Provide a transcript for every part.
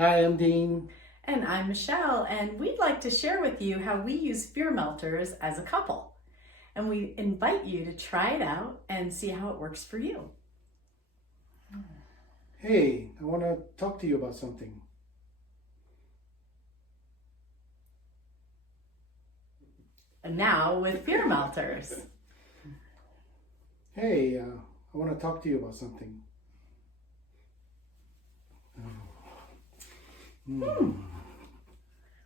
Hi, I'm Dean. And I'm Michelle, and we'd like to share with you how we use fear melters as a couple. And we invite you to try it out and see how it works for you. Hey, I want to talk to you about something. And now with fear melters. Hey, I want to talk to you about something.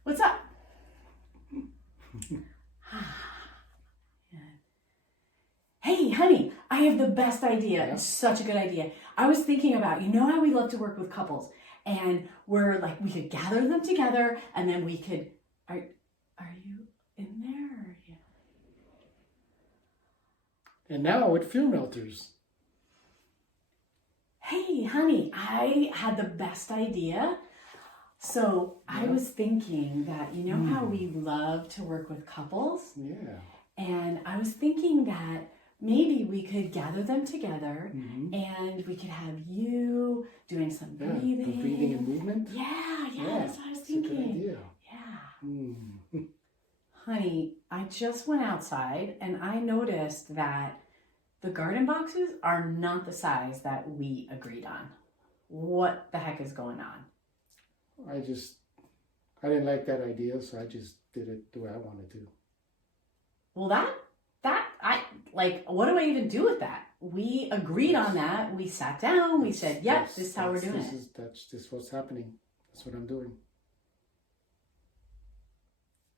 What's up? Hey, honey, I have the best idea. Yeah? It's such a good idea. I was thinking about, how we love to work with couples, and we're like, we could gather them together, and then we could. Are you in there? Or you... And now with fear melters. Hey, honey, I had the best idea. So I was thinking that, how we love to work with couples? Yeah. And I was thinking that maybe we could gather them together and we could have you doing some breathing. The breathing and movement? Yeah, that's what I was That's a good thinking. idea. Yeah. Honey, I just went outside and I noticed that the garden boxes are not the size that we agreed on. What the heck is going on? I didn't like that idea, so I just did it the way I wanted to. Well, what do I even do with that? We agreed on that. We sat down. We said, yep, this is how we're doing it. That's just what's happening. That's what I'm doing.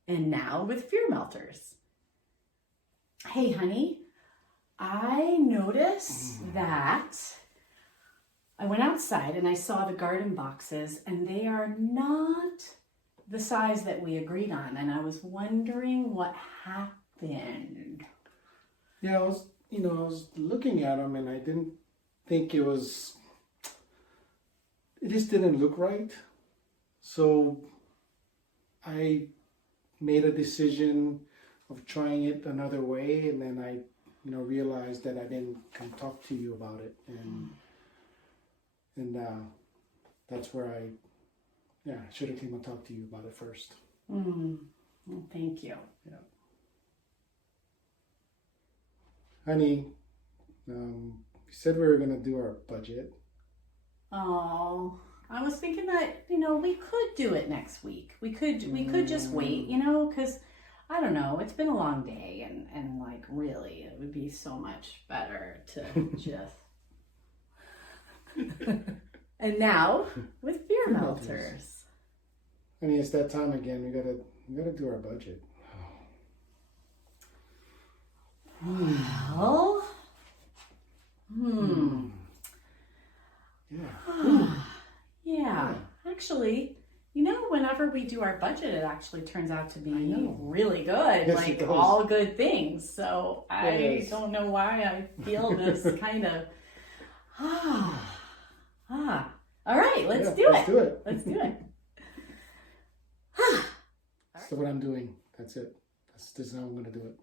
And now with fear melters. Hey, honey, I noticed that I went outside and I saw the garden boxes and they are not the size that we agreed on. And I was wondering what happened. Yeah, I was looking at them and I didn't think it just didn't look right. So I made a decision of trying it another way, and then I realized that I didn't come talk to you about it, and that's where I should have came and talked to you about it first. Well, thank you. Yeah. Honey, you said we were gonna do our budget. Oh, I was thinking that, we could do it next week. We could just wait, because I don't know, it's been a long day and like really it would be so much better to just. And now with fear melters. Honey, it's that time again. We gotta do our budget. Well, yeah. Actually, whenever we do our budget, it actually turns out to be really good. Yes, like all good things. So I don't know why I feel this kind of. All right, let's do it. Let's do it. So what I'm doing, that's it. This is how I'm gonna do it.